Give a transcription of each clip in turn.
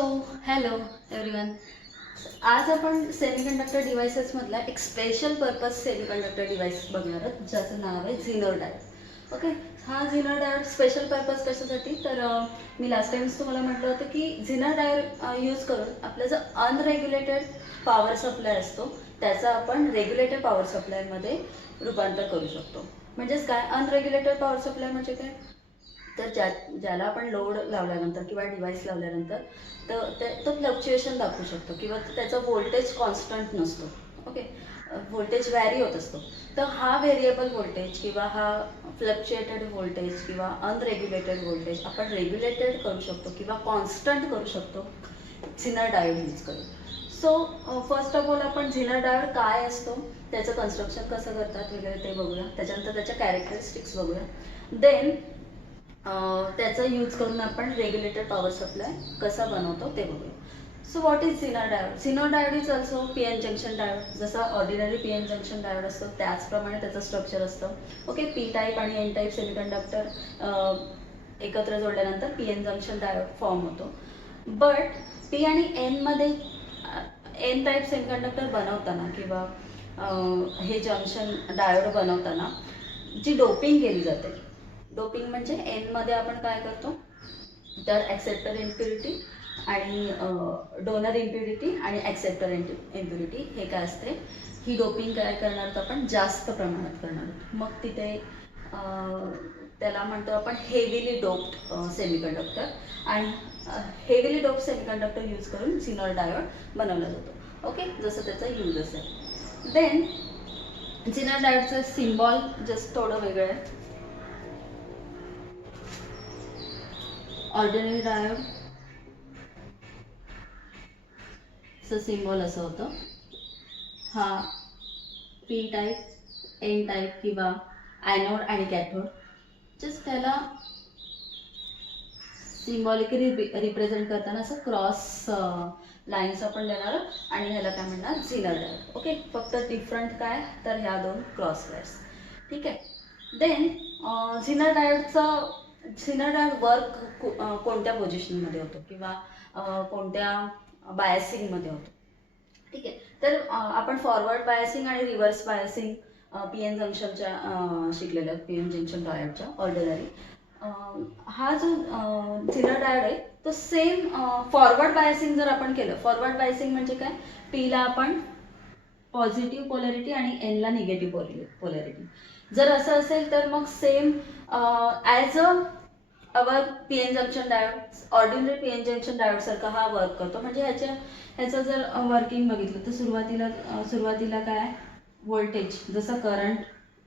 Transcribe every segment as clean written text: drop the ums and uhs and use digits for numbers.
So hello everyone. आज आपण semiconductor डिव्हाइसेसमधला एक स्पेशल पर्पज सेमीकंडक्टर डिव्हाइस बघणार आहोत, ज्याचं नाव आहे झिनर डायोड. ओके, हा झिनर डायोड स्पेशल पर्पज कशासाठी, तर मी लास्ट टाइम्स तुम्हाला म्हटलं होतं की झिनर डायोड यूज करून आपला जो अनरेग्युलेटेड पॉवर सप्लाय असतो त्याचा आपण रेग्युलेटेड पॉवर सप्लायमध्ये रूपांतर करू शकतो. म्हणजेच काय अनरेग्युलेटेड पॉवर सप्लाय म्हणजे काय, तर ज्याला आपण लोड लावल्यानंतर किंवा डिव्हाइस लावल्यानंतर तो फ्लक्च्युएशन दाखवू शकतो किंवा त्याचा व्होल्टेज कॉन्स्टंट नसतो. ओके, व्होल्टेज व्हॅरी होत असतो. तर हा व्हेरिएबल व्होल्टेज किंवा हा फ्लक्च्युएटेड व्होल्टेज किंवा अनरेग्युलेटेड व्होल्टेज आपण रेग्युलेटेड करू शकतो किंवा कॉन्स्टंट करू शकतो झिनर डायोड यूज करून. सो फर्स्ट ऑफ ऑल आपण झिनर डायोड काय असतो, त्याचं कन्स्ट्रक्शन कसं करतात वगैरे ते बघूया. त्याच्यानंतर त्याच्या कॅरेक्टरिस्टिक्स बघूया. देन त्याचा यूज करून आपण रेग्युलेटेड पॉवर सप्लाय कसा बनवतो ते बघूया. So what is zener diode? Zener diode is also P N junction diode. जसा ordinary P N junction diode असतो त्याचप्रमाणे त्याचं स्ट्रक्चर असतं. ओके, पी टाईप आणि एन टाईप सेमीकंडक्टर एकत्र जोडल्यानंतर P N junction diode form होतो. बट पी आणि एनमध्ये एन टाईप सेमीकंडक्टर बनवताना किंवा हे जंक्शन डायोड बनवताना जी डोपिंग केली जाते, डोपिंग म्हणजे एनमध्ये आपण काय करतो तर ॲक्सेप्टर इम्प्युरिटी आणि डोनर इम्प्युरिटी आणि ॲक्सेप्टर इम्प्युरिटी हे काय असते, ही डोपिंग काय करणार आहोत आपण जास्त प्रमाणात करणार आहोत. मग तिथे त्याला म्हणतो आपण हेवीली डोप्ड सेमीकंडक्टर. आणि हेवीली डोप्ड सेमीकंडक्टर यूज करून झिनर डायोड बनवला जातो. ओके, जसं त्याचा यूज असेल. देन झिनर डायोडचं सिम्बॉल जस्ट थोडं वेगळं आहे. ऑर्डिनरी डायोड चं सिम्बॉल असं होतं. हा पी टाईप, एन टाईप किंवा ॲनोड आणि कॅथोड, जस्ट त्याला सिम्बॉलिकली रिप्रेझेंट करताना असं क्रॉस लाईन्स आपण देणार आणि ह्याला काय म्हणणार झिनर डायोड. ओके, फक्त डिफरंट काय तर ह्या दोन क्रॉस वायर्स. ठीक आहे. देन झिनर डायोड वर्क कोणत्या पोझिशनमध्ये होतो किंवा कोणत्या बायसिंगमध्ये होतो. ठीक आहे, तर आपण फॉरवर्ड बायसिंग आणि रिव्हर्स बायसिंग पी एन जंक्शनच्या शिकलेल्या पी एन जंक्शन डायोडच्या ऑर्डिनरी. हा जो झिनर डायोड आहे तो सेम फॉरवर्ड बायसिंग जर आपण केलं, फॉरवर्ड बायसिंग म्हणजे काय, पीला आपण पॉझिटिव्ह पोलॅरिटी आणि एनला निगेटिव्ह पोलॅरिटी. जर असं असेल तर मग same as our P N junction diode, ordinary P N junction diode सारखा हा वर्क करतो. म्हणजे ह्याचं जर वर्किंग बघितलं तर सुरुवातीला काय व्होल्टेज, जसं करंट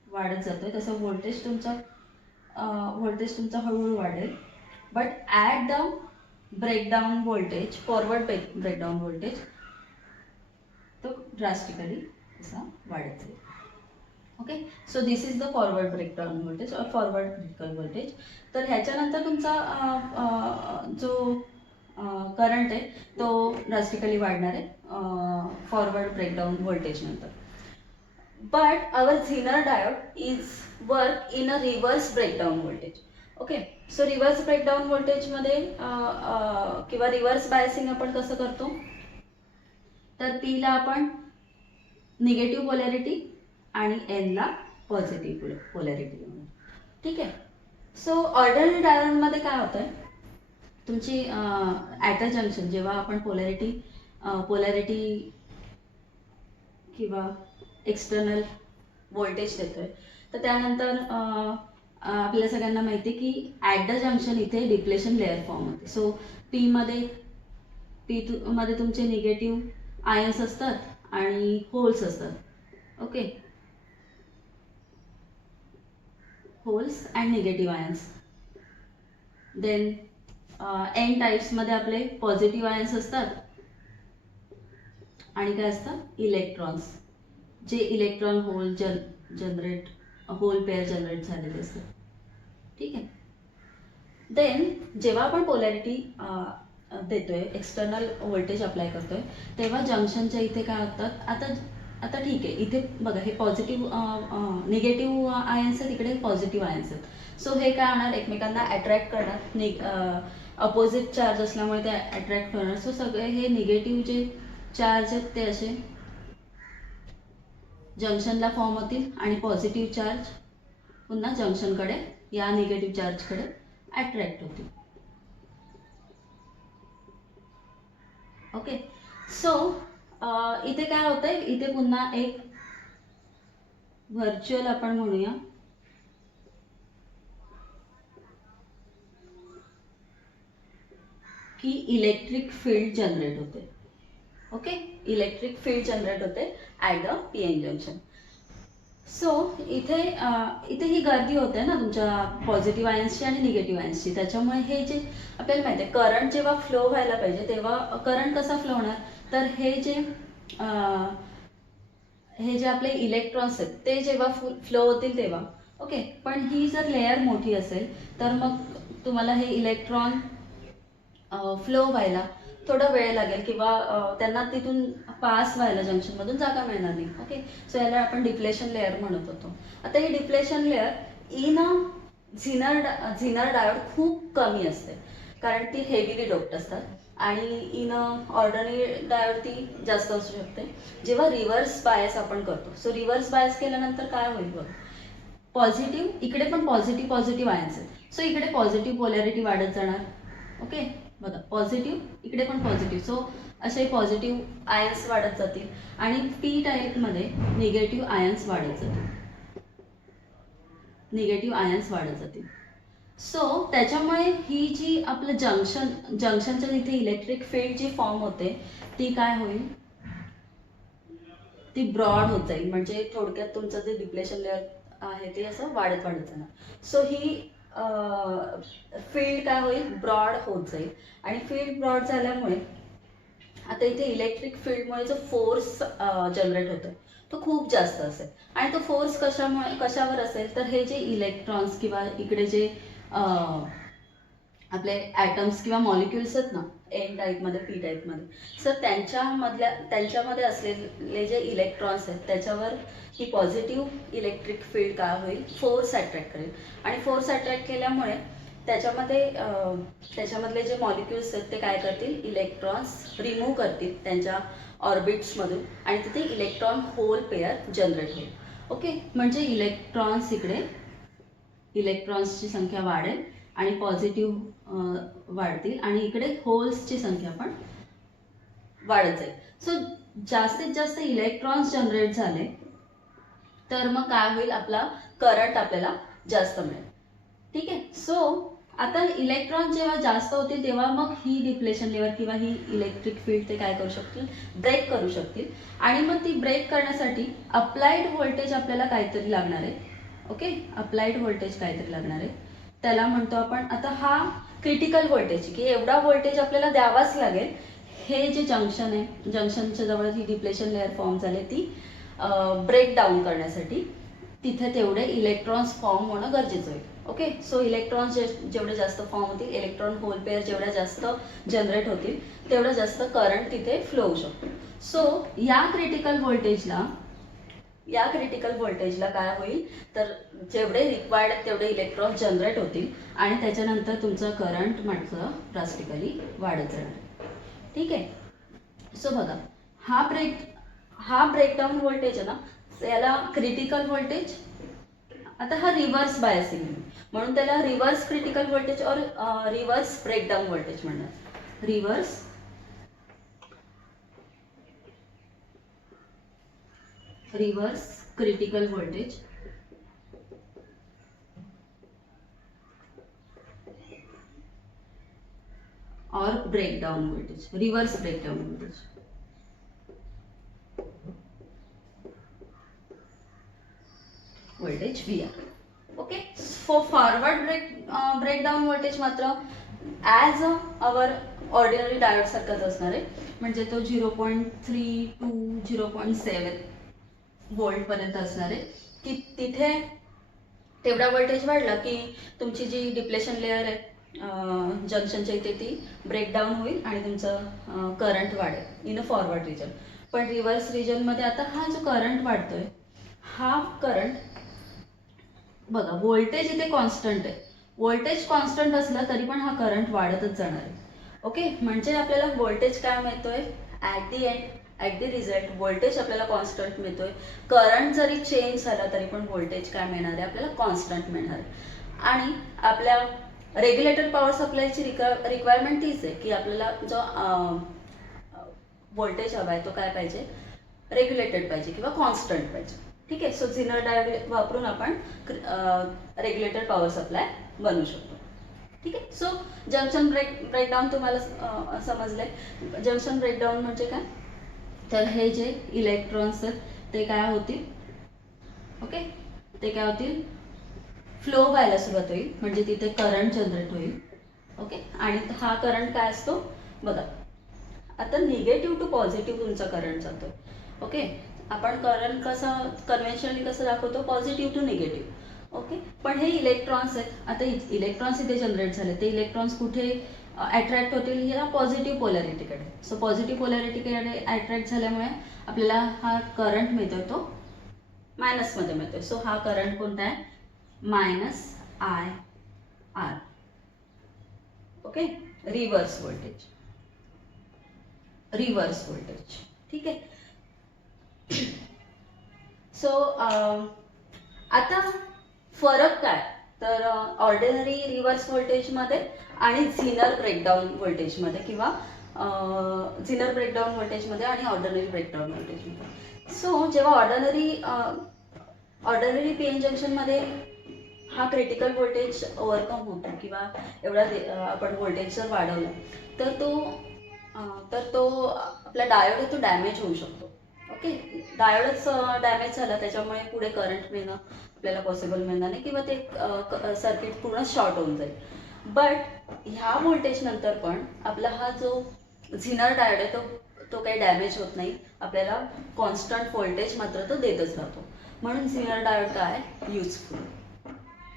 वाढत जातोय तसं व्होल्टेज तुमचा हळूहळू वाढेल. But at the breakdown voltage, forward breakdown voltage तो ड्रास्टिकली असा वाढत जाईल. Okay, so this is the forward breakdown voltage और फॉरवर्ड क्रिटिकल व्होल्टेज. तर ह्याच्यानंतर तुमचा जो करंट आहे तो ड्रास्टिकली वाढणार आहे फॉरवर्ड ब्रेकडाऊन व्होल्टेज नंतर. But our zener diode is work in a reverse breakdown voltage. Okay, so reverse breakdown व्होल्टेजमध्ये किंवा रिव्हर्स बायसिंग आपण कसं करतो, तर पीला आपण निगेटिव्ह पोलॅरिटी आणि एनला पॉझिटिव्ह पोलॅरिटी. ठीक आहे. सो ऑर्डिनरी डायोडमध्ये काय होतं आहे, तुमची ॲट अ जंक्शन जेव्हा आपण पोलॅरिटी किंवा एक्सटर्नल व्होल्टेज देतोय, तर त्यानंतर आपल्या सगळ्यांना माहिती आहे की ॲट द जंक्शन इथे डिप्लेशन लेअर फॉर्म होते. सो पीमध्ये तुमचे निगेटिव्ह आयन्स असतात आणि होल्स असतात. Okay, holes and negative ions. Then N टाईप्समध्ये आपले पॉझिटिव्ह आयन्स असतात आणि काय असतात इलेक्ट्रॉन्स, जे electron hole hole pair generate झालेले असतात. ठीक आहे. देन जेव्हा आपण पोलॅरिटी देतोय, एक्सटर्नल व्होल्टेज अप्लाय करतोय, तेव्हा जंक्शनच्या इथे काय होतात, आता ठीक आहे, इथे बघा हे पॉझिटिव्ह निगेटिव्ह आयन्स आहेत, इकडे पॉझिटिव्ह आयन्स आहेत. सो हे काय होणार, एकमेकांना अट्रॅक्ट करणार, अपोजिट चार्ज असल्यामुळे ते अट्रॅक्ट होणार. सो सगळे हे निगेटिव्ह जे चार्ज आहेत ते असे जंक्शनला फॉर्म होतील आणि पॉझिटिव्ह चार्ज पुन्हा जंक्शनकडे या निगेटिव्ह चार्जकडे अट्रॅक्ट होतील. ओके. सो इथे काय होतंय, इथे पुन्हा एक व्हर्च्युअल आपण म्हणूया की इलेक्ट्रिक फील्ड जनरेट होते. ओके, इलेक्ट्रिक फील्ड जनरेट होते at the P N junction. So इथे ही गर्दी होते ना तुमच्या पॉझिटिव्ह आयन्सची आणि निगेटिव्ह आयन्सची. त्याच्यामुळे हे जे आपल्याला माहिती आहे करंट जेव्हा फ्लो व्हायला पाहिजे तेव्हा करंट कसा फ्लो होणार, तर हे जे आपले इलेक्ट्रॉन्स आहेत ते जेव्हा फ्लो होतील तेव्हा. ओके, पण ही जर लेअर मोठी असेल तर मग तुम्हाला हे इलेक्ट्रॉन फ्लो व्हायला थोडा वेळ लागेल किंवा त्यांना तिथून पास व्हायला जंक्शनमधून जागा मिळणार नाही. ओके, सो याला आपण डिप्लेशन लेअर म्हणत होतो. आता ही डिप्लेशन लेअर इन झिनर डायोड खूप कमी असते कारण ती हेवीली डोप्ड असतात आणि इन ऑर्डिनरी डायोड ती जास्त असू शकते. जेव्हा रिव्हर्स बायस आपण करतो, सो रिव्हर्स बायस केल्यानंतर काय होईल बघ, पॉझिटिव्ह इकडे पण पॉझिटिव्ह आयन्स आहेत. सो इकडे पॉझिटिव्ह पोलॅरिटी वाढत जाणार. ओके, बघा पॉझिटिव्ह इकडे पण पॉझिटिव्ह, सो असे पॉझिटिव्ह आयन्स वाढत जातील आणि पी टाईपमध्ये निगेटिव्ह आयन्स वाढत जातील. सो त्याच्यामुळे ही जी आपलं जंक्शनच्या तिथे इलेक्ट्रिक फील्ड जी फॉर्म होते ती काय होईल, ती ब्रॉड होत जाईल. म्हणजे थोडक्यात तुमचं जे डिप्लेशन लेअर आहे ते असं वाढत जाणार. सो ही फील्ड काय होईल, ब्रॉड होत जाईल. आणि फील्ड ब्रॉड झाल्यामुळे आता इथे इलेक्ट्रिक फील्डमुळे जो फोर्स जनरेट होतो तो खूप जास्त असेल. आणि तो फोर्स कशावर असेल, तर हे जे इलेक्ट्रॉन्स किंवा इकडे जे आपले ॲटम्स किंवा मॉलिक्युल्स आहेत ना एन टाईपमध्ये पी टाईपमध्ये, सर त्यांच्यामध्ये असलेले जे इलेक्ट्रॉन्स आहेत त्याच्यावर ही पॉझिटिव्ह इलेक्ट्रिक फील्ड काय होईल, फोर्स अट्रॅक्ट करेल. आणि फोर्स अट्रॅक्ट केल्यामुळे त्याच्यामधले जे मॉलिक्युल्स आहेत ते काय करतील, इलेक्ट्रॉन्स रिमूव्ह करतील त्यांच्या ऑर्बिट्समधून आणि तिथे इलेक्ट्रॉन होल पेअर जनरेट होईल. ओके, म्हणजे इलेक्ट्रॉन्सची संख्या वाढेल आणि पॉझिटिव्ह वाढतील आणि इकडे होल्सची संख्या पण वाढत जाईल. सो जास्तीत जास्त इलेक्ट्रॉन्स जनरेट झाले तर मग काय होईल, आपला करंट आपल्याला जास्त मिळेल. ठीक आहे. सो आता इलेक्ट्रॉन जेव्हा जास्त होतील तेव्हा मग ही डिप्लेशन लेअर किंवा ही इलेक्ट्रिक फील्ड ते काय करू शकतील, ब्रेक करू शकतील. आणि मग ती ब्रेक करण्यासाठी अप्लाइड व्होल्टेज आपल्याला काहीतरी लागणार आहे. ओके, अप्लाइड व्होल्टेज काहीतरी लागणार आहे, त्याला म्हणतो आपण. आता हा क्रिटिकल व्होल्टेज की एवढा व्होल्टेज आपल्याला द्यावाच लागेल. हे जे जंक्शन आहे, जंक्शनच्या जवळ ही डिप्लेशन लेअर फॉर्म झाली ती ब्रेक डाऊन करण्यासाठी तिथे तेवढे इलेक्ट्रॉन्स फॉर्म होणं गरजेचं आहे. ओके, सो इलेक्ट्रॉन्स जेवढे जास्त फॉर्म होतील, इलेक्ट्रॉन होल पेअर जेवढ्या जास्त जनरेट होतील तेवढं जास्त करंट तिथे फ्लो होऊ शकतो. सो या क्रिटिकल व्होल्टेजला काय होईल, तर जेवढे रिक्वायर्ड तेवढे इलेक्ट्रॉन जनरेट होतील आणि त्याच्यानंतर तुमचं करंट म्हटलं ड्रास्टिकली वाढत जाणार. ठीक आहे. सो बघा हा ब्रेकडाऊन व्होल्टेज आहे ना, याला क्रिटिकल व्होल्टेज. आता हा रिव्हर्स बायसिंग म्हणून त्याला रिव्हर्स क्रिटिकल व्होल्टेज और रिव्हर्स ब्रेकडाऊन व्होल्टेज म्हणणार. रिव्हर्स क्रिटिकल व्होल्टेज और breakdown voltage, reverse breakdown voltage VR. Okay, for forward breakdown voltage मात्र ॲज अवर ऑर्डिनरी डायोड सारखाच असणार आहे. म्हणजे तो 0.3 to 0.7 व्होल्टपर्यंत असणार आहे. की तिथे तेवढा व्होल्टेज वाढला की तुमची जी डिप्लेशन लेअर आहे जंक्शनच्या इथे ती ब्रेकडाऊन होईल आणि तुमचं करंट वाढेल इन अ फॉरवर्ड रिजन. पण रिव्हर्स रिजनमध्ये आता हा जो करंट वाढतोय, हा करंट बघा व्होल्टेज इथे कॉन्स्टंट आहे, व्होल्टेज कॉन्स्टंट असलं तरी पण हा करंट वाढतच जाणार आहे. ओके, म्हणजे आपल्याला व्होल्टेज काय मिळतोय at the end, at the result voltage आपल्याला कॉन्स्टंट मिळतोय. करंट जरी चेंज झाला तरी पण व्होल्टेज काय मिळणार आहे आपल्याला कॉन्स्टंट मिळणार आहे. आणि आपल्या रेग्युलेटर पॉवर सप्लायची रिक्वायरमेंट तीच आहे की आपल्याला जो व्होल्टेज हवा आहे तो काय पाहिजे, रेग्युलेटेड पाहिजे किंवा कॉन्स्टंट पाहिजे. ठीक आहे, सो झिनर डायोड वापरून आपण रेग्युलेटेड पॉवर सप्लाय बनवू शकतो. ठीक आहे, सो जंक्शन ब्रेकडाऊन तुम्हाला समजलंय. जंक्शन ब्रेकडाऊन म्हणजे काय, तर हे जे इलेक्ट्रॉन्स आहेत ते काय होतील, ओके, ते काय होतील, फ्लो व्हायला सुरुवात होईल, म्हणजे तिथे करंट जनरेट होईल. ओके, आणि हा करंट काय असतो बघा, आता निगेटिव्ह टू पॉझिटिव्ह तुमचा करंट जातो. ओके, आपण करंट कसं कन्व्हेन्शनली कसं दाखवतो, पॉझिटिव्ह टू निगेटिव्ह. ओके, पण हे इलेक्ट्रॉन्स आहेत, आता इलेक्ट्रॉन्स इथे जनरेट झाले, ते इलेक्ट्रॉन्स कुठे अट्रॅक्ट होतील, या पॉझिटिव्ह पोलॅरिटीकडे. सो पॉझिटिव्ह पोलॅरिटीकडे अट्रॅक्ट झाल्यामुळे आपल्याला हा करंट मिळतोय तो मायनसमध्ये मिळतोय. सो हा करंट कोणता आहे, minus I R. Okay, reverse voltage, reverse voltage. ठीक आहे, सो आता फरक काय, तर ऑर्डिनरी रिव्हर्स व्होल्टेजमध्ये आणि झिनर ब्रेकडाऊन व्होल्टेजमध्ये, किंवा झिनर ब्रेकडाऊन व्होल्टेजमध्ये आणि ऑर्डिनरी ब्रेकडाऊन व्होल्टेजमध्ये. सो जेव्हा ऑर्डिनरी पी एन जंक्शनमध्ये हा क्रिटिकल व्होल्टेज ओव्हरकम होतो, किंवा एवढा आपण व्होल्टेज जर वाढवला तर तो आपला डायोड आहे तो डॅमेज होऊ शकतो. ओके, डायोडच डॅमेज झाला त्याच्यामुळे पुढे करंट मिळणं आपल्याला पॉसिबल मिळणार नाही, किंवा ते सर्किट पूर्ण शॉर्ट होऊन जाईल. बट ह्या व्होल्टेज नंतर पण आपला हा जो झिनर डायोड आहे तो काही डॅमेज होत नाही, आपल्याला कॉन्स्टंट व्होल्टेज मात्र तो देतच राहतो. म्हणून झिनर डायोड काय युजफुल.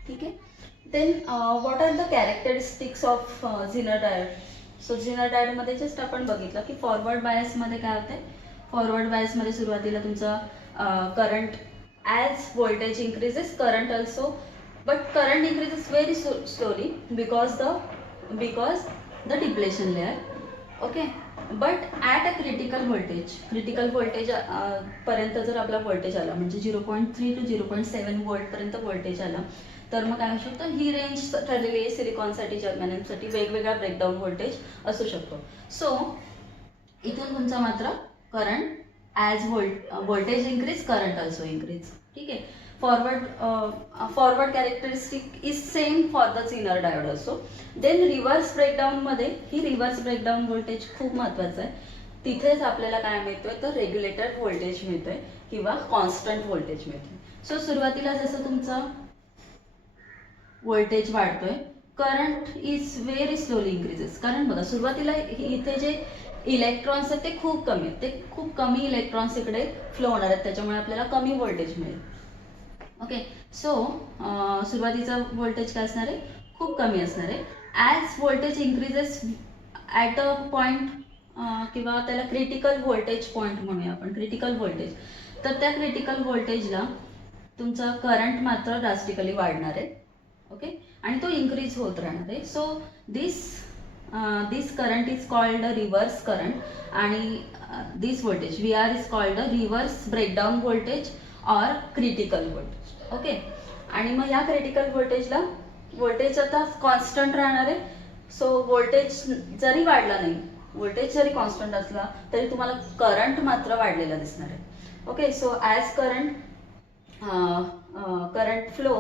ठीक आहे, then what are the characteristics of zener diode. So zener डायोडमध्ये जस्ट आपण बघितलं की फॉरवर्ड बायसमध्ये काय होते, फॉरवर्ड बायसमध्ये सुरुवातीला तुमचा current as voltage increases current also, but current increases very slowly because the depletion layer. Okay, but at a critical voltage पर्यंत जर आपला व्होल्टेज आला, म्हणजे 0.3 to 0.7 वोल्टपर्यंत व्होल्टेज आला, तर मग काय होऊ शकतं, ही रेंज ठरलेली आहे सिलिकॉनसाठी, जर्मेनियमसाठी वेगवेगळा ब्रेकडाऊन व्होल्टेज असू शकतो. सो इथून तुमचा मात्र current as voltage increase, current also increase. ठीक आहे, forward characteristic is same for the zener diode also. Then reverse ब्रेकडाऊनमध्ये ही रिव्हर्स ब्रेकडाऊन व्होल्टेज खूप महत्त्वाचं आहे. तिथेच आपल्याला काय मिळतोय, तर रेग्युलेटेड व्होल्टेज मिळतोय किंवा कॉन्स्टंट व्होल्टेज मिळतोय. सो सुरुवातीला जसं तुमचं व्होल्टेज वाढतोय, current is very slowly increases. कारण बघा सुरुवातीला इथे जे इलेक्ट्रॉन्स आहेत ते खूप कमी आहेत, ते खूप कमी इलेक्ट्रॉन्स इकडे फ्लो होणार आहेत, त्याच्यामुळे आपल्याला कमी व्होल्टेज मिळेल. ओके, सो सुरुवातीचा व्होल्टेज काय असणार आहे, खूप कमी असणार आहे. As voltage increases at a point, किंवा त्याला क्रिटिकल व्होल्टेज पॉईंट म्हणूया आपण, क्रिटिकल व्होल्टेज. तर त्या क्रिटिकल व्होल्टेजला तुमचा करंट मात्र ड्रास्टिकली वाढणार आहे. ओके, आणि तो इन्क्रीज होत राहणार आहे. So this current is called a reverse current, आणि this voltage V R is called a reverse breakdown voltage or critical voltage. Okay, आणि मग या क्रिटिकल व्होल्टेजला व्होल्टेज आता कॉन्स्टंट राहणार आहे. सो व्होल्टेज जरी वाढला नाही, व्होल्टेज जरी कॉन्स्टंट असला तरी तुम्हाला करंट मात्र वाढलेला दिसणार आहे. Okay, so as current flow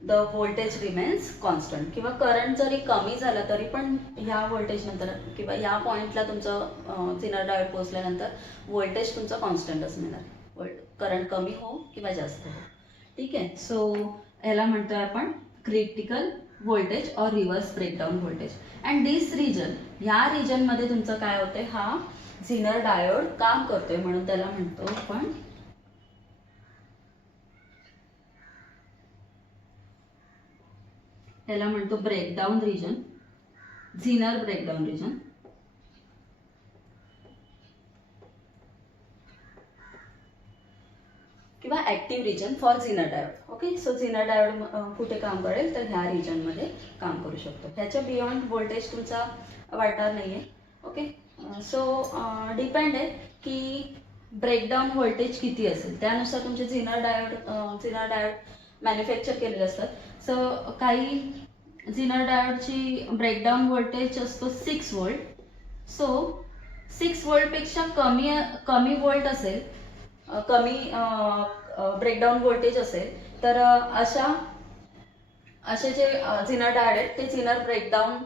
the voltage remains constant, किंवा करंट जरी कमी झालं तरी पण ह्या व्होल्टेज नंतर किंवा या पॉईंटला तुमचं झिनर डायोड पोहोचल्यानंतर व्होल्टेज तुमचं कॉन्स्टंटच मिळणार, करंट कमी हो किंवा जास्त हो. ठीक आहे, सो याला म्हणतोय आपण क्रिटिकल व्होल्टेज और reverse breakdown voltage. And this region, ह्या रिजनमध्ये तुमचं काय होतंय, हा झिनर डायोड काम करतोय, म्हणून त्याला म्हणतो आपण breakdown region, zener breakdown region. किंवा active region for zener diode. Okay, so zener diode कुठे काम करेल तर ह्या रिजनमध्ये काम करू शकतो. ह्याच्या बियॉन्ड व्होल्टेज तुमचा वाढणार नाही आहे. ओके, सो डिपेंड आहे की ब्रेकडाऊन व्होल्टेज किती असेल त्यानुसार तुमचे झिनर डायोड मॅन्युफॅक्चर केलेले असतात. सो काही झिनर डायोडची ब्रेकडाऊन व्होल्टेज असतो 6 वोल्ट. सो 6 वोल्टपेक्षा कमी वोल्ट असेल, कमी ब्रेकडाऊन व्होल्टेज असेल तर असे जे झिनर डायोड आहेत ते झिनर ब्रेकडाऊन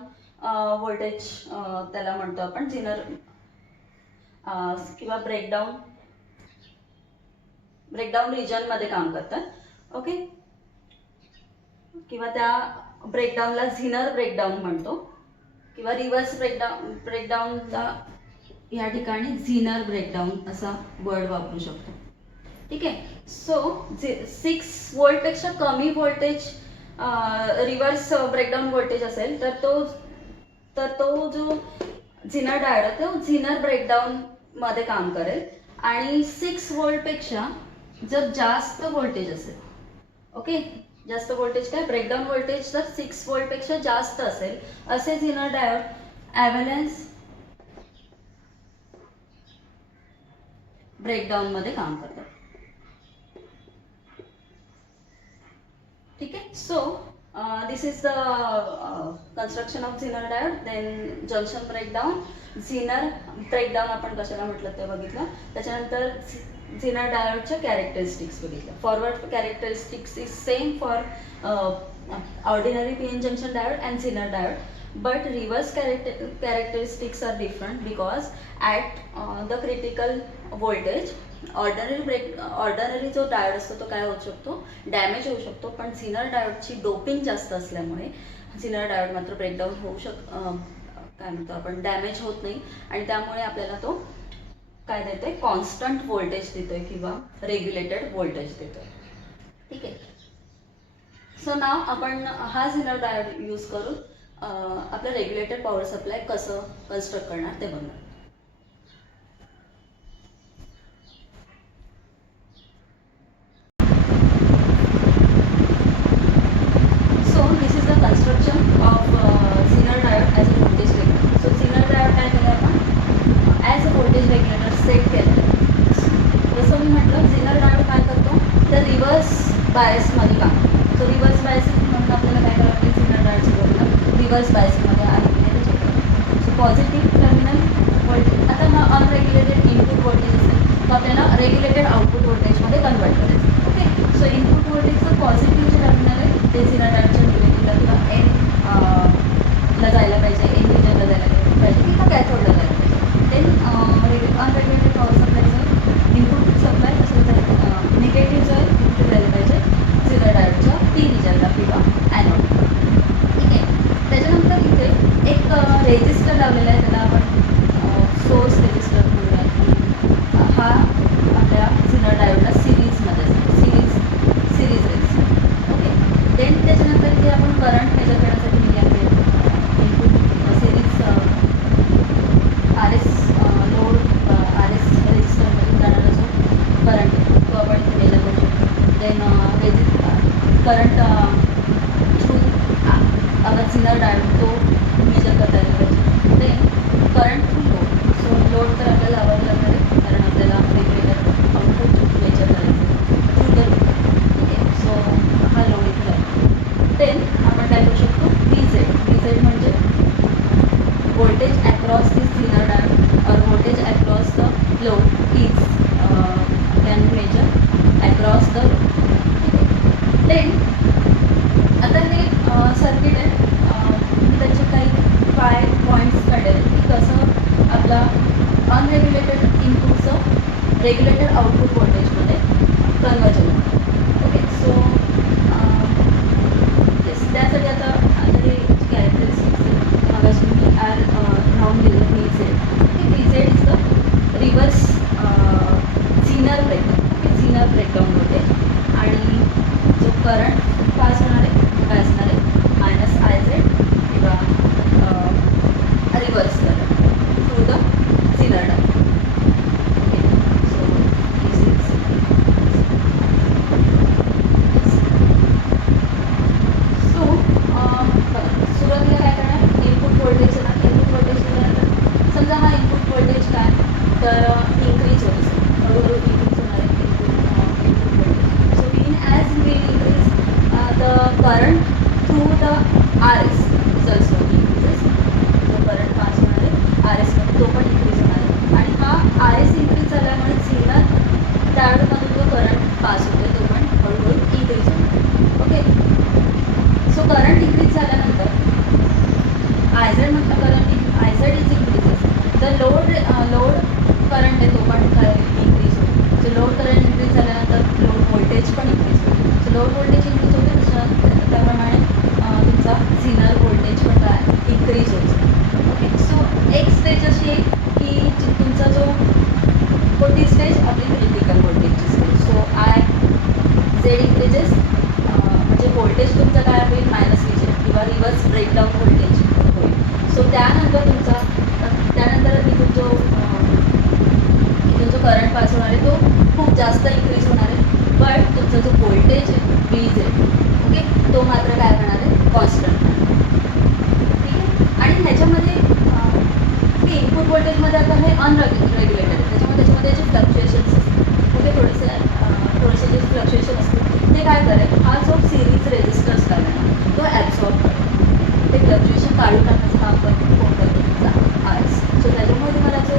व्होल्टेज त्याला म्हणतो आपण, झिनर किंवा ब्रेकडाऊन रिजनमध्ये काम करतात. ओके, किंवा त्या ब्रेकडाऊनला झिनर ब्रेकडाऊन म्हणतो किंवा रिव्हर्स ब्रेकडाऊनला या ठिकाणी झिनर ब्रेकडाऊन असा वर्ड वापरू शकतो. ठीक आहे, सो 6 वोल्टपेक्षा कमी व्होल्टेज रिव्हर्स ब्रेकडाऊन व्होल्टेज असेल तर तो जो झिनर डायोड आहे तो झिनर ब्रेकडाऊन मध्ये काम करेल. आणि 6 वोल्टपेक्षा जर जास्त व्होल्टेज असेल, ओके, जास्त व्होल्टेज काय ब्रेकडाऊन व्होल्टेज जर 6 वोल्टपेक्षा जास्त असेल असे झिनर डायोड ॲव्हलन्स ब्रेकडाऊन मध्ये काम करतात. ठीक आहे, so this is the construction of zener diode. Then junction breakdown, zener breakdown आपण कशाला म्हटलं ते बघितलं. त्याच्यानंतर झिनर डायोडच्या कॅरेक्टरिस्टिक्स बघितलं. Forward characteristics is same for ordinary P N junction diode and zener diode, but reverse characteristics are different because at the critical voltage ordinary जो diode असतो तो काय होऊ शकतो, डॅमेज होऊ शकतो. पण झिनर डायोडची डोपिंग जास्त असल्यामुळे झिनर डायोड मात्र ब्रेकडाऊन होऊ काय म्हणतो आपण, डॅमेज होत नाही. आणि त्यामुळे आपल्याला तो काय देतोय, कॉन्स्टंट व्होल्टेज देतोय किंवा रेग्युलेटेड व्होल्टेज देतोय. ठीक आहे, सो नाव आपण हा झिनर डायोड यूज करून आपलं रेग्युलेटेड पॉवर सप्लाय कसं कन्स्ट्रक्ट करणार ते बघणार. So this is the construction of zener diode as a voltage regulator. So zener diode काय केलं आपण, as a voltage regulator set केलं. जसं मी म्हटलं झिनर डायोड काय करतो तर रिव्हर्स बायसमध्ये काम करतो. सो रिव्हर्स बायस म्हणून आपल्याला काय करावं लागेल, झिनर डायोडची बरोबर रिव्हर्स बायसमध्ये आहे ते चेक करायचं. सो पॉझिटिव्ह टर्मिनल व्होल्टेज, आता हा अनरेग्युलेटेड इनपुट व्होल्टेज असेल तर आपल्याला रेग्युलेटेड आउटपुट व्होल्टेजमध्ये कन्वर्ट करायचं. ओके, सो इनपुट व्होल्टेजचं पॉझिटिव्ह जे टर्मिनल आहे ते झिनर डायोडच्या निगेटिव्हला किंवा ला जायला पाहिजे, एन रिजनला जायला पाहिजे किंवा कॅथोडला जायला पाहिजे. देन अनरेग्युलेटेड पॉवर सप्लायचं इनपुट सप्लाय कसं जायला, निगेटिव्ह जो आहे तिथे जायला पाहिजे झिनर डायोडच्या पी रिजनला किंवा ॲनोड. ठीक आहे, त्याच्यानंतर इथे एक रेजिस्टर लावलेला आहे, त्याला आपण सोर्स रेजिस्टर म्हणूया. हा आपल्या झिनर डायोडला सिरीजमध्ये असतो, सिरीज रेजिस्टर. ओके, देन त्याच्यानंतर इथे आपण करंट मेजर करण्यासाठी input series RS load RS रेजिस्टरमधून जाणारा जो करंट आहे तो आपण इथे मेजर करू शकतो. देन करंट थ्रू आपला झिनर डायोड तो मेजर करता यायला पाहिजे. Then current through load, so load तर आपल्याला लावावं लागणार आहे कारण आपल्याला रेग्युलेटर आउटपुट मेजर करायचं थ्रू द लोड. ठीक आहे, सो हा लोड इथे लागतो. देन आपण काय करू शकतो, VZ म्हणजे voltage across this thinner diode or voltage across the load is can measure across the load. Then आता हे सर्किट आहे, मी त्याचे काही 5 पॉईंट्स काढले की कसं आपला अनरेग्युलेटेड इनपुटचं रेग्युलेटेड आउटपुट व्होल्टेजमध्ये कन्वर्जन होतं. ओके, सो त्यासाठी आता हे कॅरेक्टरिस्टिक्स मगाशी मी राहून दिलं VZ. VZ is the reverse zener breakdown. Okay, zener breakdown voltage. आणि जो करंट पास होणार आहे काय असणार आहे, -IZ किंवा reverse current through the zener diode. Okay, so this is Z increases म्हणजे व्होल्टेज तुमचं काय होईल मायनस व्ही झेड किंवा रिव्हर्स ब्रेकडाऊन व्होल्टेज होईल. सो त्यानंतर इथून जो करंट पास होणार आहे तो खूप जास्त इन्क्रीज होणार आहे. बट तुमचा जो व्होल्टेज आहे व्ही झेड ओके तो मात्र काय होणार आहे कॉन्स्टंट. ठीक आहे. आणि ह्याच्यामध्ये इनपुट व्होल्टेजमध्ये आता हे अनरेग्युलेटेड आहे त्याच्यामध्ये जे फ्लक्च्युएशन्स ओके थोडेसे जे फ्लक्च्युएशन असतील ते काय करेल हा जो सिरीज रेजिस्टर्स लागला तो ॲब्सॉर्ब करेल. ते फ्लक्च्युएशन काढून टाकण्याचा हा आपण फोन करतो आर्स. सो त्याच्यामुळे तुम्हाला जो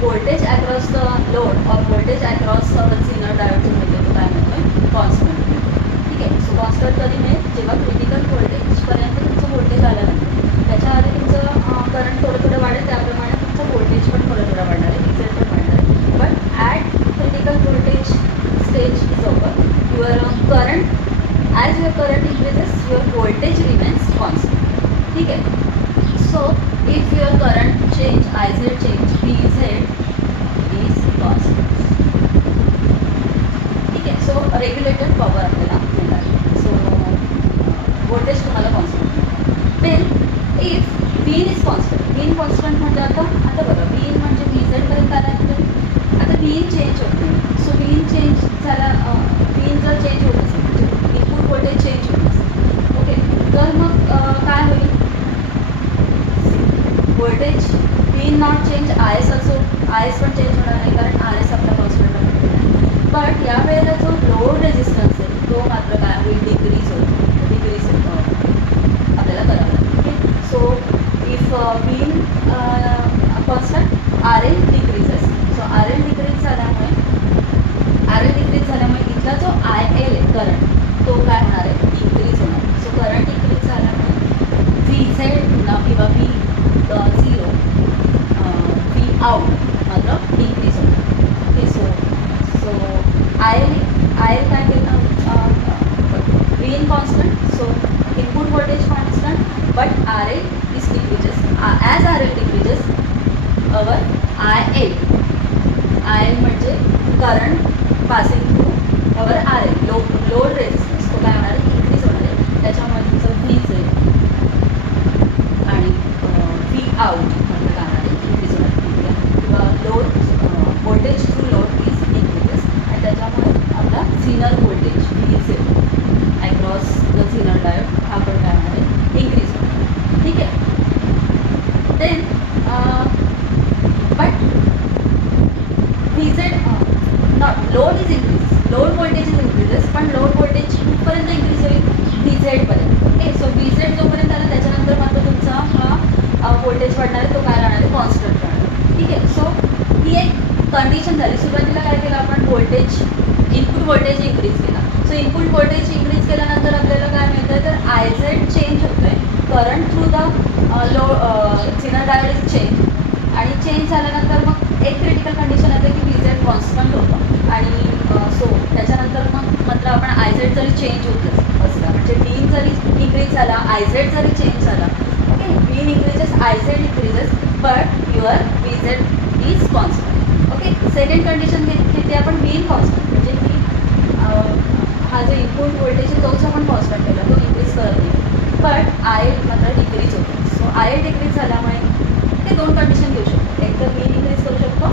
व्होल्टेज अक्रॉस द लोड और व्होल्टेज अक्रॉस झिनर डायोड जो मिळतो तो काय मिळतोय कॉन्स्टंट. ठीक आहे. सो कॉन्स्टंट कधी मिळेल जेव्हा क्रिटिकल व्होल्टेजपर्यंत तुमचं व्होल्टेज आल्यानंतर त्याच्या आधी तुमचं करंट थोडं वाढेल त्याप्रमाणे तुमचं व्होल्टेज पण थोडं वाढणार आहे व्ही पण वाढणार आहे. But at critical voltage stage is over your current as your current increases your voltage remains constant. ठीक आहे. So if your current change I Z change V Z is constant. ठीक आहे. सो रेग्युलेटेड पॉवर आपल्याला मिळणार. So voltage तुम्हाला constant. Then if V in is constant म्हणजे आता बघा व्हीन म्हणजे व्ही झेडपर्यंत आल्यानंतर आता व्हीन चेंज होत नाही. सो व्हीन चेंज झाला व्हीन जर चेंज होत असेल म्हणजे इनपुट व्होल्टेज चेंज होत असेल ओके तर मग काय होईल voltage V in not change I S असो आय एस पण चेंज होणार नाही कारण आर एस आपला कॉन्स्टंट आहे. बट यावेळेला जो लोड रेजिस्टन्स आहे तो मात्र काय होईल डिक्रीज आपल्याला करावं लागेल. So if V in constant R L decreases. So R L decrease झाल्यामुळे इथला जो आय एल आहे करंट तो काय होणार आहे डिक्रीज होणार. सो करंट डिक्रीज झाल्यामुळे व्ही झेड किंवा व्ही झिरो व्ही आउट मात्र डिक्रीज होणार. ओके. सो आय एल काय केलं V in constant. So input voltage constant but R L is decreases as RL decreases our IL म्हणजे current passing through our RL load resistance तो काय होणार आहे increase होणार आहे. त्याच्यामुळे तुमचं व्ही झेड आणि व्ही आउट म्हणजे काय होणार आहे इन्क्रीज होणार आहे किंवा load voltage through load is increases आणि त्याच्यामुळे आपला zener voltage V Z across the zener diode हा पण काय होणार आहे इन्क्रीज होणार. ठीक आहे. Then but V Z not load is increase load voltage is increases पण लोड व्होल्टेज कुठपर्यंत इन्क्रीज होईल व्ही झेडपर्यंत. ओके. सो व्ही झेड जोपर्यंत आला त्याच्यानंतर मात्र तुमचा हा व्होल्टेज वाढणार आहे तो काय राहणार आहे कॉन्स्टंट राहणार. ठीक आहे. सो ही एक कंडिशन झाली. सुरुवातीला काय केलं आपण व्होल्टेज इनपुट व्होल्टेज इन्क्रीज केला. सो इनपुट व्होल्टेज इन्क्रीज केल्यानंतर आपल्याला काय मिळतं तर आय झेड चेंज होतो आहे current through the zener diode is change आणि चेंज झाल्यानंतर मग एक क्रिटिकल कंडिशन येते की व्ही झेड कॉन्स्टंट होतं आणि सो त्याच्यानंतर मग मात्र आपण आय झेड जरी चेंज होत असला म्हणजे व्हीन जरी इन्क्रीज झाला आय झेड जरी चेंज झाला okay V in increases I Z increases but your V Z is constant. Okay. Second condition घेतली आपण व्हीन कॉन्स्टंट म्हणजे की हा जो इनपुट व्होल्टेज आहे तोच आपण कॉन्स्टंट केला तो इन्क्रीज करत नाही बट आय एल मात्र डिक्रीज होतो. सो आय एल डिक्रीज झाल्यामुळे ते दोन कंडिशन घेऊ शकतो. एक तर व्ही इन्क्रीज करू शकतो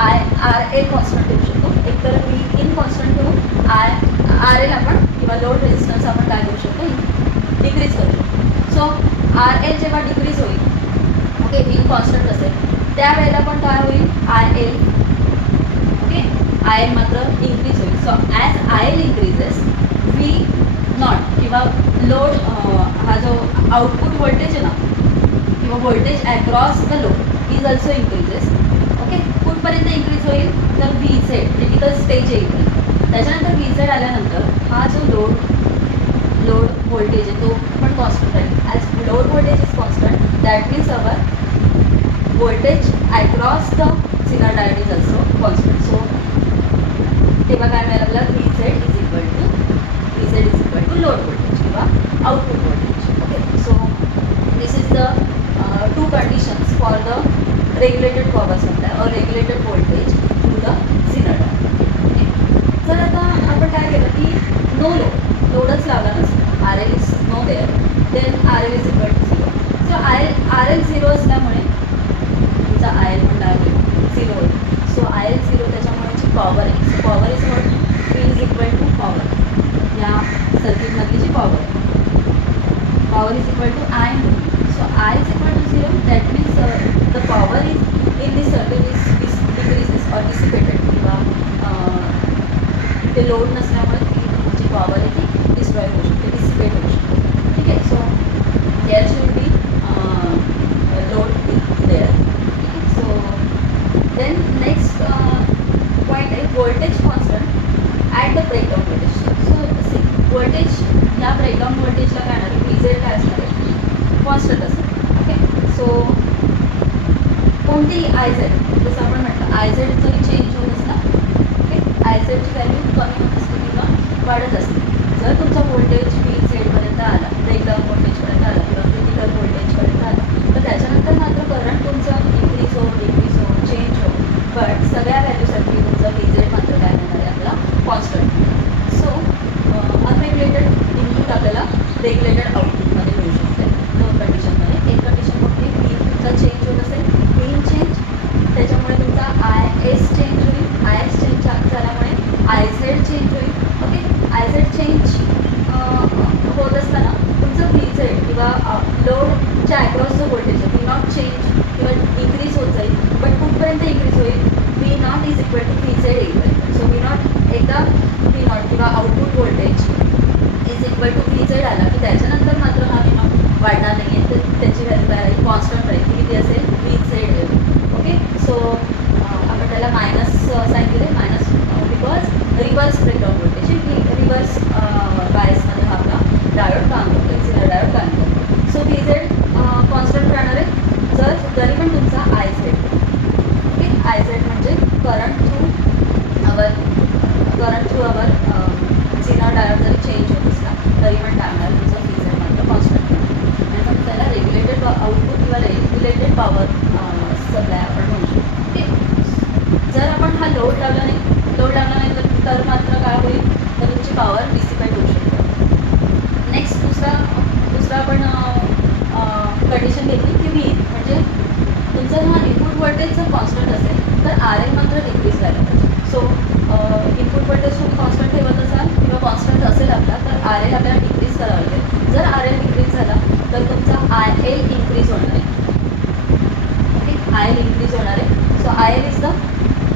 आर एल कॉन्स्टंट ठेवू शकतो. एक तर व्ही इन कॉन्स्टंट ठेवून आर एल आपण किंवा लोड रेजिस्टन्स आपण काय करू शकतो डिक्रीज करू शकतो. सो आर एल जेव्हा डिक्रीज होईल ओके व्ही कॉन्स्टंट असेल त्यावेळेला पण काय होईल I L okay I L मात्र इन्क्रीज होईल. So as I L increases V naught किंवा लोड हा जो आउटपुट व्होल्टेज आहे ना किंवा voltage across the load is also increases. Okay. कुठपर्यंत इन्क्रीज होईल तर व्ही झेड क्रिटिकल स्टेज येईल त्याच्यानंतर व्ही झेड आल्यानंतर हा जो लोड व्होल्टेज आहे तो पण कॉन्स्टंट राहील. As load voltage is constant that means our voltage across the zener diode is also constant. So तेव्हा काय मिळालं आपल्याला V Z is equal to load voltage किंवा output voltage. Okay. So this is the two conditions for the regulated power supply or regulated voltage through the zener diode. जर आता आपण काय केलं की नो लोडच लावला नसतं, R L is no there, then R L is equal to zero. So R L zero असल्यामुळे तुमचा आय एल पण काय होईल, झिरो होईल. सो आय एल झिरो त्याच्यामुळे जी पॉवर आहे, so power is watt, P is equal to power, या सर्किटमधली जी पॉवर आहे, power is equal to I in T. So I is equal to zero, that means the power is in this circuit is decreases or dissipated, किंवा ते load नसल्यामुळे ती जी power आहे ती डिस्ट्रॉय होऊ शकते, डिसिपेट होऊ शकते. ठीक आहे. So there should be load there. So then next point आहे voltage constant at the breakdown voltage. So see voltage, या ब्रेकडाऊन व्होल्टेजला काय आहे, व्ही झेड काय असणार आहे, कॉन्स्टंट असेल. ओके. सो कोणतीही आय झेड, जसं आपण म्हटलं आय झेड जरी चेंज होत असला, ओके, आय झेडची व्हॅल्यू कमी होत असते किंवा वाढत असते. जर तुमचा व्होल्टेज व्ही झेडपर्यंत आला, ब्रेकडाऊन व्होल्टेजपर्यंत आला किंवा क्रिटिकल व्होल्टेजपर्यंत आला, तर त्याच्यानंतर मात्र करंट तुमचं इन्क्रीज हो, डिक्रीज हो, चेंज हो, बट सगळ्या व्हॅल्यूसाठी तुमचा व्ही झेड मात्र काय होणार आहे, आपला कॉन्स्टंट. सो अनरेग्युलेटेड इनपुट आपल्याला रेग्युलेटेड आउटपुटमध्ये मिळू शकते दोन कंडिशनमध्ये. एक कंडिशन कुठली, व्ही तुमचा चेंज होत असेल, व्ही चेंज, त्याच्यामुळे तुमचा आय एस चेंज होईल, आय एस चेंज झाल्यामुळे आय झेड चेंज होईल. ओके. आय झेड चेंज होत असताना तुमचं व्ही झेड किंवा लोडच्या अक्रॉस जो व्होल्टेज आहे, व्ही नॉट चेंज किंवा इन्क्रीज होत जाईल, बट कुठपर्यंत इन्क्रीज होईल, V naught is equal to V Z येईल. सो व्ही नॉट, एकदा व्ही नॉट किंवा output voltage is equal to V Z आला की त्याच्यानंतर मात्र हा व्ही नॉट वाढणार नाही आहे, तर त्याची व्हॅल्यू काय राहील, कॉन्स्टंट राहील, ती किती असेल, व्ही झेड येईल. ओके. सो आपण त्याला मायनस साईन दिले, minus because reverse breakdown voltage, reverse बायसमध्ये हा आपला डायोड काम करतो, एक्झिलर डायोड काम करतो. सो व्ही झेड कॉन्स्टंट राहणार आहे जरी पण तुमचा I Z, okay, I Z म्हणजे current through our zener diode जरी चेंज होत असला तरी पण काय होणार, तुमचा व्ही झेड मात्र कॉन्स्टंट राहणार. आणि मग त्याला रेग्युलेटेड आउटपुट किंवा रेग्युलेटेड पॉवर सप्लाय आपण म्हणू शकतो. ओके. जर आपण हा लोड लावला नाही तर मात्र काय होईल, तर तुमची पॉवर डिसिपेट होऊ शकते. नेक्स्ट दुसरा आपण कंडिशन घेतली की व्ही, म्हणजे तुमचा हा इनपुट व्होल्टेज जर कॉन्स्टंट असेल तर आर एल मात्र डिक्रीज व्हायला पाहिजे. सो इनपुट व्होल्टेज तुम्ही कॉन्स्टंट ठेवत असाल किंवा कॉन्स्टंट असेल आपला, तर आर एल आपल्याला डिक्रीज करावं लागेल. जर आर एल डिक्रीज झाला तर तुमचा आय एल इन्क्रीज होणार आहे. ओके. आय एल इन्क्रीज होणार आहे. So I L is the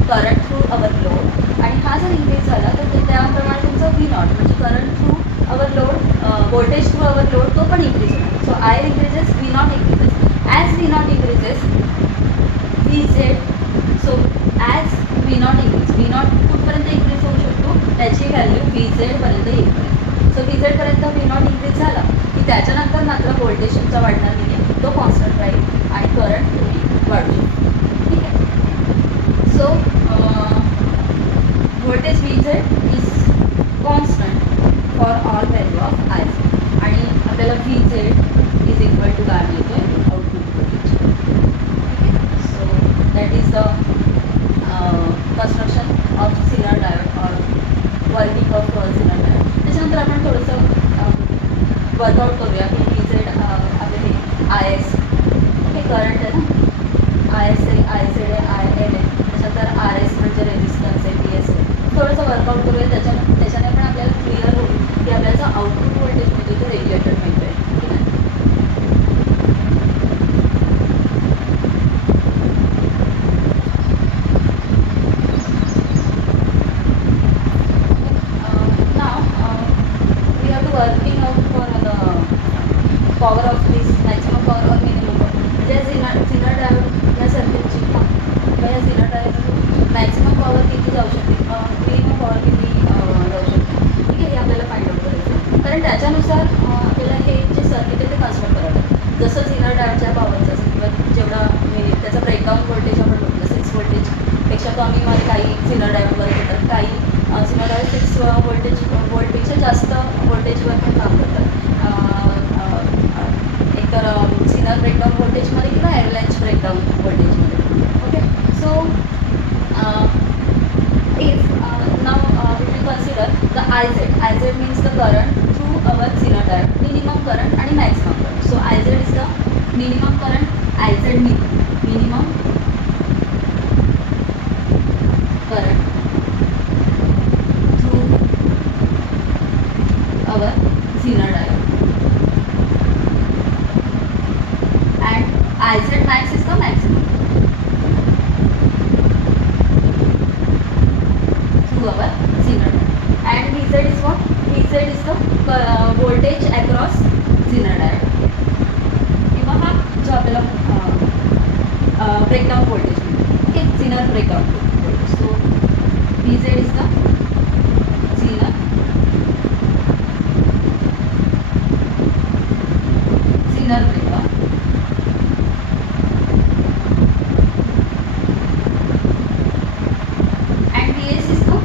current through our load, आणि हा जर इन्क्रीज झाला तर त्याप्रमाणे तुमचा व्ही नॉट म्हणजे current through our load, voltage through our load, तो पण इन्क्रीज होणार. So I L increases, V naught increases. As V naught increases, V Z, so as V naught increase, V naught कुठपर्यंत increase होऊ शकतो, त्याची value V झेडपर्यंत येईल. So V झेडपर्यंत व्ही नॉट इन्क्रीज झाला की त्याच्यानंतर मात्र व्होल्टेज तुमचा वाढणार नाही आहे, तो कॉन्स्टंट राहील आणि करंट तुम्ही वाढू शकतो. ठीक आहे. So voltage V Z is constant for all value of I Z, आणि आपल्याला V Z is equal to काय मिळतो आहे, आउटपुट व्होल्टेज. ठीक आहे. So that is the construction of zener diode or working of zener diode. त्याच्यानंतर आपण थोडंसं वर्कआउट करूया की व्ही झेड आपले हे आय एस, हे करंट आहे ना, आय एस आहे, आय झेड आहे, आय एल आहे, त्याच्यानंतर आर एस म्हणजे रेजिस्टन्स आहे, टी एस आहे. थोडंसं वर्कआउट करूया, त्याच्याने पण आपल्याला क्लिअर होईल की आपल्याला आउटपुट व्होल्टेज म्हणजे तो रेग्युलेटर मिळतो आहे. ठीक आहे. Working out for the power of this maximum power or minimum power, म्हणजे झिनर डायोड या सर्किटची किंवा या झिनर डायोड मॅक्सिमम पॉवर किती जाऊ शकते, मिनिमम पॉवर किती जाऊ शकते. ठीक आहे. हे आपल्याला फाइंड आउट करायचं, कारण त्याच्यानुसार आपल्याला हे जे सर्किट आहे ते कन्स्ट्रक्ट करावं लागतं. जसं झिनर डायोडच्या पॉवरचं असेल किंवा जेवढा त्याचा ब्रेकडाऊन व्होल्टेज आपण बघतो 6 व्होल्टेजपेक्षा कमी मध्ये काही झिनर डायोड वर्क होतात, काही झिनर डायोड 6 वोल्टपेक्षा जास्त व्होल्टेजवर पण काम करतात. एकतर झिनर ब्रेकडाऊन व्होल्टेजमध्ये किंवा एव्हलांच ब्रेकडाऊन व्होल्टेजमध्ये. Okay. So if now we will consider The IZ means the current through our zener diode, minimum current and maximum current. So IZ is the minimum current, IZ minimum current through our zener diode, and IZ max is the maximum through our zener diode. And VZ is what? VZ is the voltage across zener diode, किंवा हा जो आपल्याला breakdown voltage मिळतो, okay, zener breakdown voltage. So VZ is the zener breakdown, and VS is the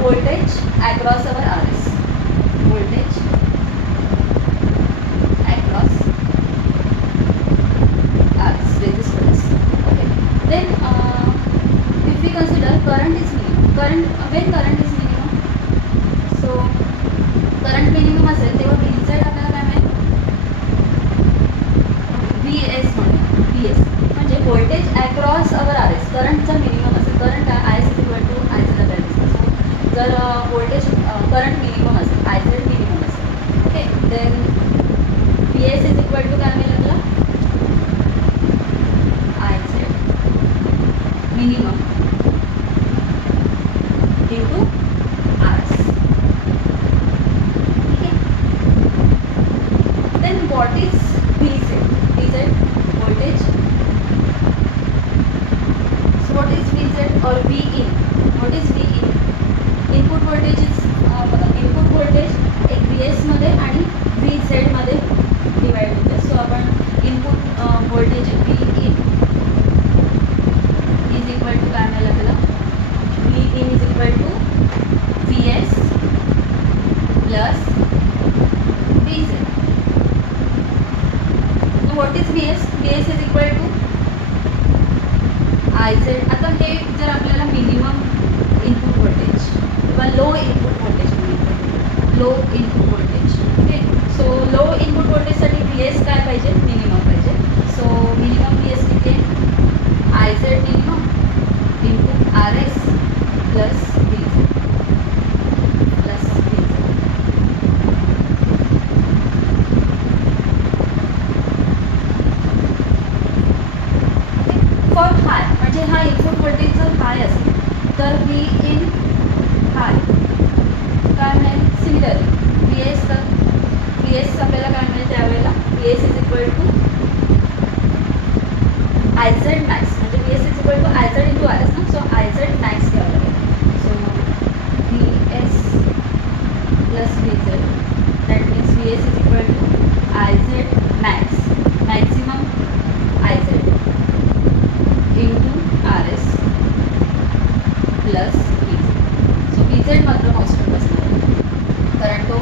voltage across our RS, voltage across RS resistance. Okay, then if we consider current is minimum, when current is minimum, so current minimum असेल तेव्हा VZ आपल्याला काय मिळेल, VS म्हणूया, VS म्हणजे voltage across our RS, करंटचा minimum असेल, current IS is equal to IZ resistance. जर voltage करंट मिनिमम असेल, IZ मिनिमम असेल, okay, then VS is equal to काय मिळेल आपल्याला, IZ minimum into RS. Okay, then what is VZ? VZ voltage. So what is VZ or Vin? What is Vin? Input voltage is input voltage एक VS मध्ये आणि VZ मध्ये divide होते. So आपण input voltage Vin is equal to काय मिळालं आपल्याला, Vin is equal to VS plus VZ. So what is VS? VS is equal to IZ. आता हे जर आपल्याला मिनिमम इनपुट व्होल्टेज किंवा लो इनपुट व्होल्टेज मिळतं, low input voltage, okay. So low input व्होल्टेजसाठी VS काय पाहिजे, मिनिमम पाहिजे. सो मिनिमम VS किती आहे, IZ minimum into RS plus VZ plus VZ. For high म्हणजे हा इनपुट व्होल्टेज जर हाय असेल तर Vin हाय काय मिळेल, सिमिलरली VS तर VS आपल्याला काय मिळेल त्यावेळेला, VS is equal to IZ max, म्हणजे VS is equal to IZ into RS ना. सो IZ मॅक्स घ्यावं लागेल. So VS plus VZ, that means VS is equal to IZ max, maximum IZ into RS plus VZ. So VZ मात्र constant असणार आहे, कारण तो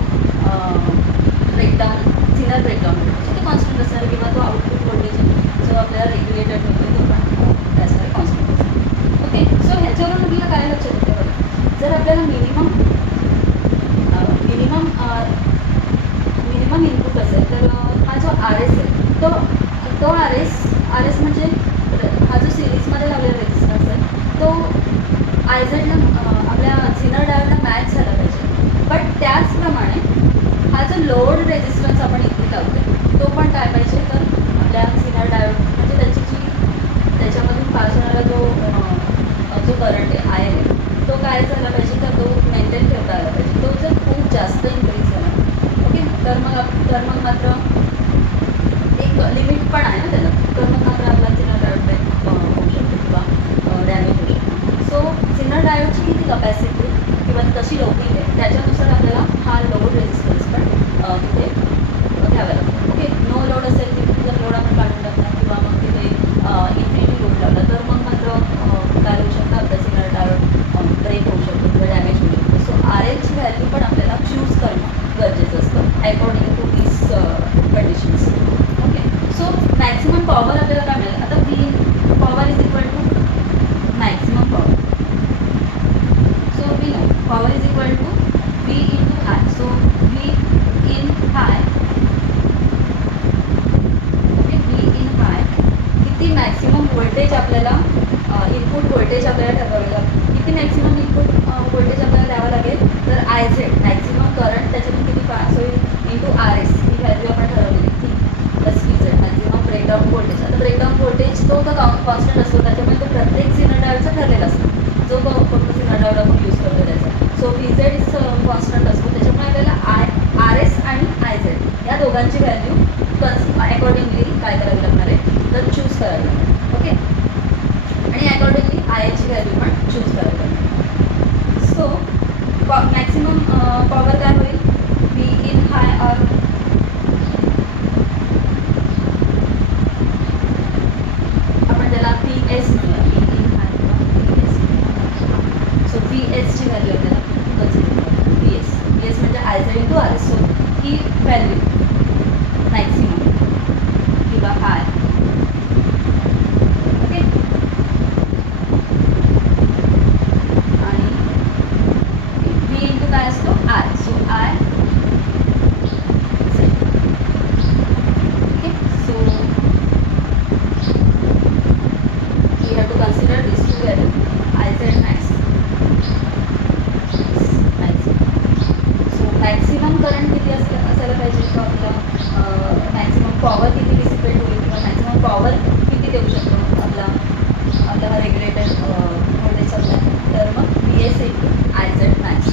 breakdown zener breakdown voltage तो constant असणार, किंवा तो आउटपुट व्होल्टेज जो आपल्याला रेग्युलेटेड होतो तो पण त्यासाठी कॉन्स्टंट असणार. ओके, सो ह्याच्यावरून आपल्याला काय लक्षात येते बघा, जर आपल्याला मिनिमम इनपुट असेल तर हा जो RS आहे तो RS म्हणजे हा जो सिरीजमध्ये लावलेला रेजिस्टन्स आहे तो IZला आपल्या झिनर डायोडला मॅच झाला पाहिजे. बट त्याचप्रमाणे हा जो लोड रेजिस्टन्स आपण इथे लावतो तो पण काय पाहिजे, तर आपल्या झिनर डायोड म्हणजे त्याच्यामधून पास होणारा जो करंट आहे आय आहे तो काय झाला पाहिजे, तर तो मेंटेन ठेवता आला पाहिजे. तो जर खूप जास्त इन्क्रीज झाला, ओके, तर मग मात्र एक लिमिट पण आहे ना त्याला, तर मग मात्र आपला झिनर डायोड होऊ शकतो किंवा डॅमेज होऊ शकतो. सो झिनर डायोडची किती कपॅसिटी किंवा कशी लोडिंग आहे त्याच्यानुसार आपल्याला हा लोड रेजिस्टन्स पण तिथे घ्यावा लागतो. ओके, नो लोड असेल तिथे जर लोड आपण काढून टाकला किंवा मग तिथे इन्फिनिटी लोड लावला तर मग मात्र काय होऊ शकतं, आपला झिनर डायोड ब्रेक होऊ शकतो किंवा डॅमेज होऊ शकतो. सो RLची व्हॅल्यू पण आपल्याला चूज करणं गरजेचं असतं according to this conditions. Okay, so maximum power आपल्याला काय मिळेल, आता power is equal to maximum power. So we know power is equal to voltage आपल्याला इनपुट व्होल्टेज आपल्याला ठरवावे लागेल. किती मॅक्सिमम इनपुट व्होल्टेज आपल्याला द्यावं लागेल, तर आय झेड मॅक्सिमम करंट त्याच्यातून किती पास होईल इंटू आर एस ही व्हॅल्यू आपण ठरवलेली ती plus V Z maximum breakdown voltage. आता ब्रेकडाऊन व्होल्टेज तो कॉन्स्टंट असतो, त्याच्यामुळे तो प्रत्येक झिनर डायोडचा ठरलेला असतो, जो फक्त झिनर डायोड आपण यूज करतो त्याचा. So V Z is constant असतो, त्याच्यामुळे आपल्याला आर एस आणि आय झेड या दोघांची व्हॅल्यू अकॉर्डिंगली काय करावी लागणार आहे, तर चूज करावी लागणार. ओके, आणि अकॉर्डिंगली आय एची व्हॅल्यू पण चूज करावी लागणार. सो मॅक्सिमम पॉवर काय होईल, व्ही इन हाय आर आपण त्याला पी एस म्हणूया, V in high P S. So P एसची व्हॅल्यू आपल्याला पी एस म्हणजे I Z into R S. So ही व्हॅल्यू मॅक्सिमम किंवा हाय. ओके, आणि व्ही इंटू काय असतो I. So I Z. Okay, so we have to consider these two values, I z max, so maximum current किती असायला पाहिजे, तो आपला मॅक्सिमम पॉवर किती डिसिपेट होईल किंवा मॅक्सिमम पॉवर किती देऊ शकतो आपला रेग्युलेटर व्होल्टेज सप्लाय, तर मग B S into I Z max.